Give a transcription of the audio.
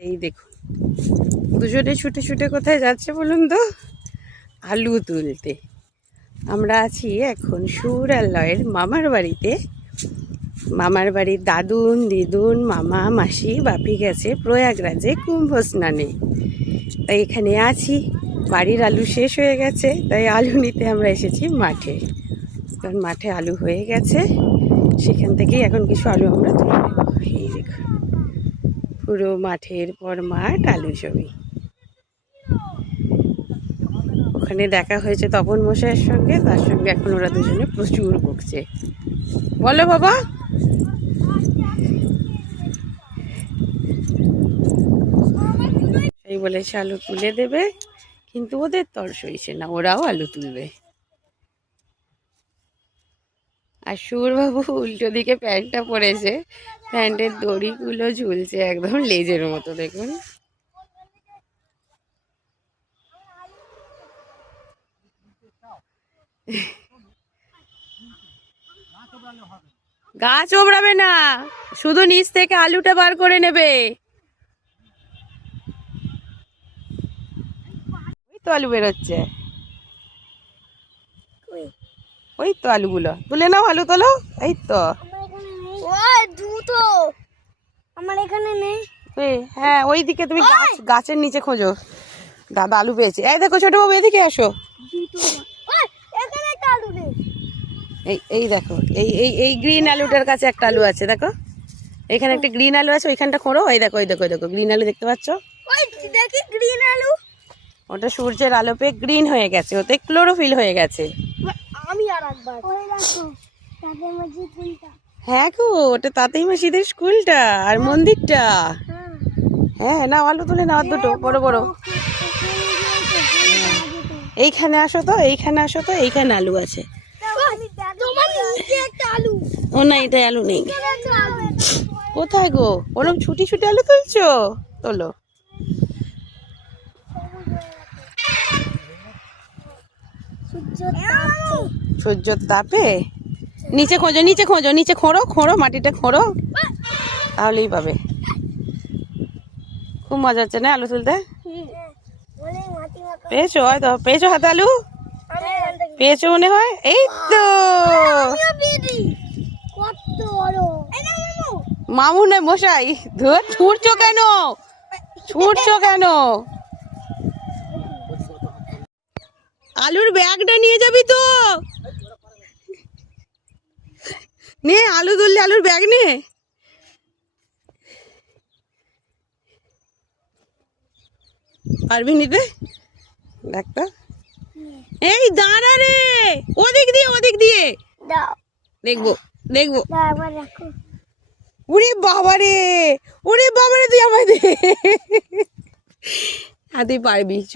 এই দেখুন, দুজনে ছুটে ছুটে কোথায় যাচ্ছে বলুন তো? আলু তুলতে। আমরা আছি এখন সুর আর লয়ের মামার বাড়িতে। মামার বাড়ির দাদুন, দিদুন, মামা, মাসি, বাপি গেছে প্রয়াগরাজে কুম্ভ স্নানে। তাই এখানে আছি। বাড়ির আলু শেষ হয়ে গেছে, তাই আলু নিতে আমরা এসেছি মাঠে। কারণ মাঠে আলু হয়ে গেছে, সেখান থেকেই এখন কিছু আলু আমরা তুলে নেব। পুরো মাঠের পর মাঠ আলু জমি। ওখানে দেখা হয়েছে তপন মশাইয়ের সঙ্গে, তার সঙ্গে এখন ওরা দুজনে প্রচুর বকছে। বলো বাবা। এই বলেছে আলু তুলে দেবে, কিন্তু ওদের তর সইছে না, ওরাও আলু তুলবে। আর সুরবাবু উল্টো দিকে প্যান্টটা পরেছে প্যান্টের দড়িগুলো ঝুলছে একদম লেজের মতো দেখুন। গাছ ওবড়াবে না শুধু নিচ থেকে আলুটা বার করে নেবে। ওই তো আলু বেরোচ্ছে। ওই তো আলুগুলো। তুলে নাও আলু তোলো। এই তো। দুটো আমার এখানে নেই। হ্যাঁ ওই দিকে তুমি গাছ গাছের নিচে খোঁজো। দাদা আলু পেয়েছে। এই দেখো ছোট বাবু এদিকে আসো। এই এই দেখো এই এই এই গ্রিন আলুটার কাছে একটা আলু আছে দেখো। এখানে একটা গ্রিন আলু আছে ওইখানটা খোঁড়ো। ওই দেখো ওই দেখো ওই দেখো গ্রিন আলু দেখতে পাচ্ছ? দেখি গ্রিন আলু। ওটা সূর্যের আলো পেয়ে গ্রিন হয়ে গেছে ওতে ক্লোরোফিল হয়ে গেছে। আমি আর একবার। হ্যাঁ গো ওটা তাতেই মাসিদের স্কুলটা আর মন্দিরটা। হ্যাঁ। হ্যাঁ নাও আলু তুলে নাও দুটো বড় বড়। এইখানে আসো তো এইখানে আসো তো এইখানে আলু আছে। তোমার নিচে একটা আলু। ও না এটা আলু নেই। কোথায় গো? ওরম ছুটি ছুটি আলু তুলছো? তোলো। সূর্য সূর্যর তাপে নিচে খোঁজো নিচে খোঁজো, নিচে খোঁড়ো খোঁড়ো, মাটিটা খোঁড়ো। তাহলেই পাবে। খুব মজা হচ্ছে না আলু তুলতে? পেয়েছ? হয়তো পেয়েছ হাতে আলু? পেয়েছ মনে হয়? এই তো। মামু নয়, মশাই। ধর, ছুটছো কেন? ছুটছো কেন? আলুর ব্যাগটা নিয়ে যাবি তো? নে আলু তুললে আলুর ব্যাগ নে। পারবি নিতে? ব্যাগটা? এই দাঁড়া রে ওদিক দিয়ে ওদিক দিয়ে। দেখব দেখব। ওরে বাবা রে ওরে বাবা রে তুই আমায় দে। হাতে পারবি চ।